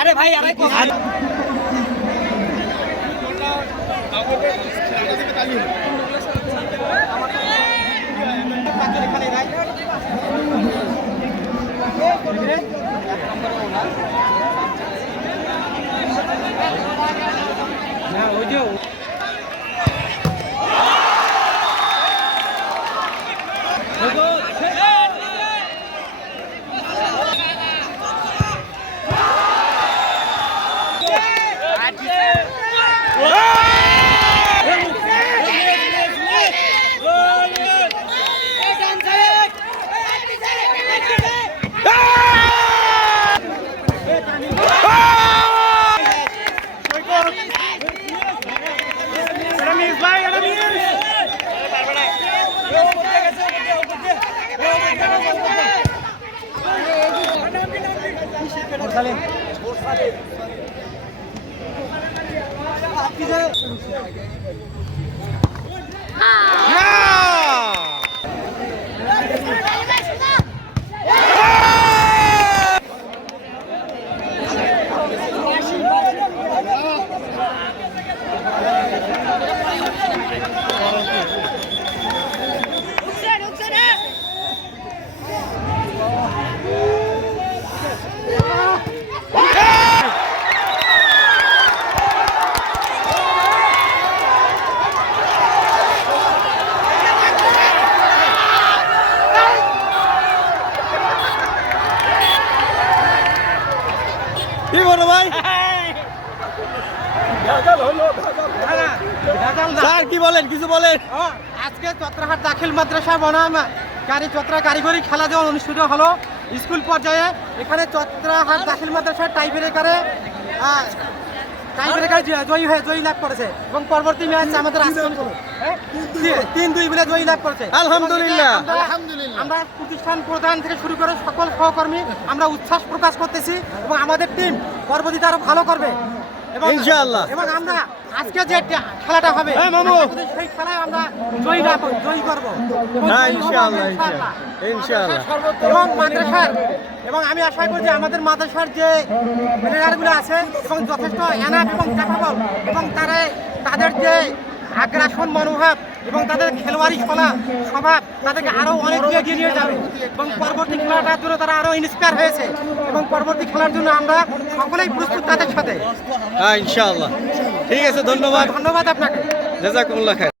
अरे भाई স্যার কি বলেন, কিছু বলেন। আজকে চত্রাহাট দাখিল মাদ্রাসা বনাম চত্রা কারিগরি খেলা দেওয়া অনুষ্ঠিত হলো স্কুল পর্যায়ে। এখানে চত্রাহাট দাখিল মাদ্রাসা টাইব্রেকারে জয়ী লাভ করেছে এবং পরবর্তী ম্যাচ আমাদের 3-2 বলে জয়ী লাভ করেছে। আলহামদুলিল্লাহ। আমরা প্রতিষ্ঠান প্রধান থেকে শুরু করে সকল সহকর্মী আমরা উচ্ছ্বাস প্রকাশ করতেছি এবং আমাদের টিম পরবর্তীতে আরো ভালো করবে ইনশাআল্লাহ। এবং আমরা আজকে যে খেলাটা হবে সেই খেলায় আমরা জয়ী করব ইনশাআল্লাহ। এবং মাদ্রাসার এবং আমি আশা করি যে আমাদের মাদ্রাসার যে প্লেয়ারগুলো আছে এবং যথেষ্ট এনাফ এবং ক্যাপাবল এবং তাদের যে আগ্রাসন মনোভাব এবং তাদের খেলোয়াড়ি স্বভাব তাদেরকে আরো অনেক এগিয়ে নিয়ে যাবে এবং পরবর্তী খেলাটার জন্য তারা আরো ইন্সপায়ার হয়েছে এবং পরবর্তী খেলার জন্য আমরা সকলেই প্রস্তুত তাদের সাথে। ইনশাআল্লাহ। ঠিক আছে, ধন্যবাদ আপনাকে। জাযাকুমুল্লাহ খাইর।